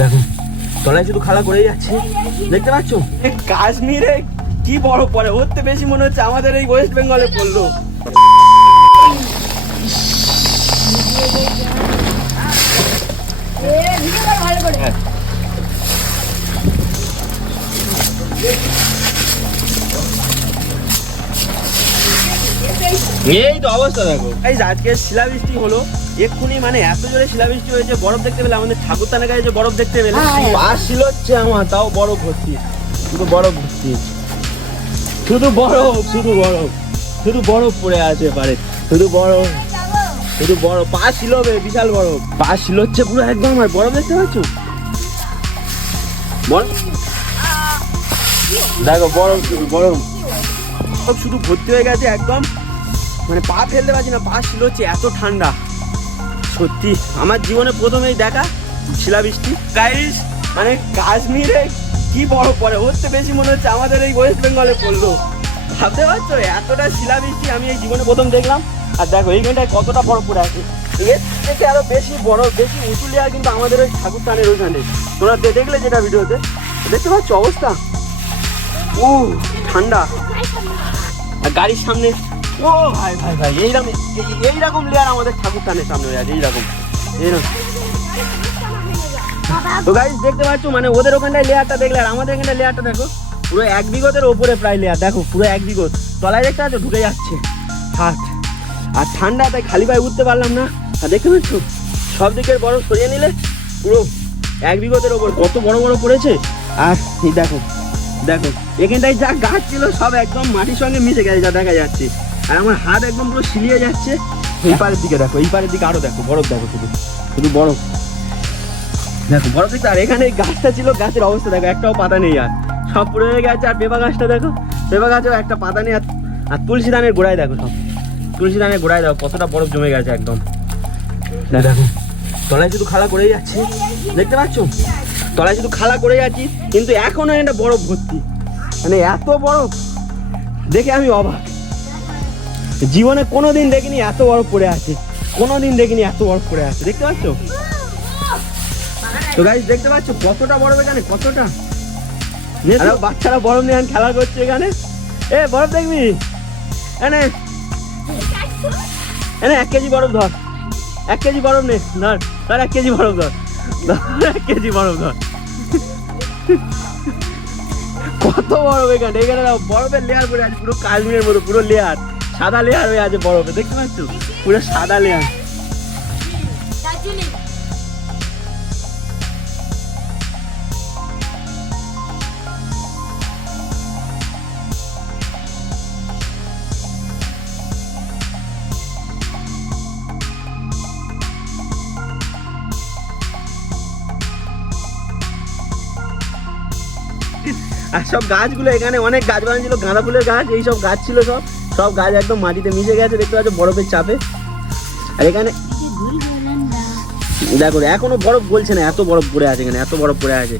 দেখো তলায় শুধু খালা করেই যাচ্ছে। দেখতে পাচ্ছ? কাশ্মীরে কি বড় পড়ে ওর তো বেশি মনে হচ্ছে আমাদের এই ওয়েস্ট বেঙ্গলে পড়ল। হ্যাঁ। এই তো অবস্থা দেখো। এই আজকে শিলাবৃষ্টি হলো। এক্ষুনি মানে এত জোরে শিলাবৃষ্টি হয়েছে বরফ দেখতে পেলে আমাদের ঠাকুর তানে গায়ে যে বরফ দেখতে পেলে পা ছিল হচ্ছে আমার তাও বরফ ভর্তি শুধু বরফ ভর্তি। শুধু বরফ শুধু বরফ শুধু বরফ পড়ে আছে পারে শুধু বরফ শুধু বরফ পা বে বিশাল বরফ। পা ছিল হচ্ছে পুরো একদম আর বরফ দেখতে পাচ্ছ? বরফ? দেখো বরফ শুধু বরফ। সব শুধু ভর্তি হয়ে গেছে একদম। মানে পা ফেলতে পারছি না পা ছিল হচ্ছে এত ঠান্ডা। সত্যি, আমার জীবনে প্রথমেই দেখা শিলাবৃষ্টি গাইস মানে কাশ্মীরে কি বড় পড়ে ওর তো বেশি মনে হচ্ছে আমাদের এই ওয়েস্ট বেঙ্গলে পড়ল। ভাবতে পারছ? এতটা শিলাবৃষ্টি আমি এই জীবনে প্রথম দেখলাম। আর দেখো এইখানটায় কতটা বড় পড়ে আছে। এর থেকে আরও বেশি বড়, বেশি উঁচু লেয়ার কিন্তু আমাদের ওই ঠাকুর টানের ওইখানে। তোমরা দেখলে যেটা ভিডিওতে? দেখতে পাচ্ছ অবস্থা? ও ঠান্ডা। আর গাড়ির সামনে ও, ভাই ভাই ভাই, এইরকম এই- এইরকম লেয়ার আমাদের ঠাকুর টানের সামনে আছে এইরকম। এইরকম। তো গাইস দেখতে পাচ্ছ মানে ওদের ওখানটায় লেয়ারটা দেখলে আর আমাদের এখানটায় লেয়ারটা দেখো, পুরো এক বিগতের ওপরে প্রায় লেয়ার দেখো, পুরো এক বিগত। তলায় দেখতে পাচ্ছ, ঢুকে যাচ্ছে। হাট আর ঠান্ডা তাই খালি পায়ে উঠতে পারলাম না। আর দেখতে পাচ্ছ, সব দিকের বরফ সরিয়ে নিলে পুরো এক বিগতের ওপর কত বড় বড় পড়েছে। আর এই দেখো দেখো, এখানটায় যা গাছ ছিল সব একদম মাটির সঙ্গে মিশে গেছে, যা দেখা যাচ্ছে। আর আমার হাত একদম পুরো সিলিয়ে যাচ্ছে। এই পারের দিকে দেখো, এই পারের দিকে আরও দেখো, বরফ দেখো শুধু শুধু বরফ। দেখো, বরফ দেখতে, আর এখানে গাছটা ছিল, গাছের অবস্থা দেখো, একটাও পাতা নেই আর। সব পুড়ে গেছে, আর পেঁপা গাছটা দেখো, পেঁপা গাছেও একটা পাতা নেই, আর আর তুলসী ধানের গোড়ায় দেখো সব। তুলসী ধানের গোড়ায় দেখো, কতটা বরফ জমে গেছে একদম। দেখো তলায় শুধু খালা করেই যাচ্ছে। দেখতে পাচ্ছ? তলায় শুধু খালা করে যাচ্ছি কিন্তু এখনও এটা বরফ ভর্তি। মানে এত বরফ, দেখে আমি অবাক। জীবনে কোনোদিন দেখিনি এত বরফ পড়ে আছে। কোনোদিন দেখিনি এত বরফ পড়ে আছে। দেখতে পাচ্ছ? তো গাইস দেখতে পাচ্ছ কতটা বরফ এখানে? কতটা? বাচ্চারা বরফ নিয়ে খেলা করছে এখানে। এ বরফ দেখবি? এনে এনে এক কেজি বরফ ধর। এক কেজি বরফ নে। ধর ধর এক কেজি বরফ ধর। ধর এক কেজি বরফ ধর। কত বরফ এখানে। এখানে বরফের লেয়ার পড়ে আছে পুরো কাশ্মীরের মতো পুরো লেয়ার সাদা লেয়ার হয়ে আছে বরফে, দেখতে পাচ্ছ? পুরো সাদা লেয়ার আর সব গাছগুলো এখানে অনেক গাছ বাগান ছিল গাঁদা ফুলের গাছ এই সব গাছ ছিল সব। সব গাছ একদম মাটিতে মিশে গেছে দেখতে পাচ্ছ বরফের চাপে। আর এখানে দেখো এখনও বরফ বলছে না এত বরফ পড়ে আছে এখানে এত বরফ পড়ে আছে।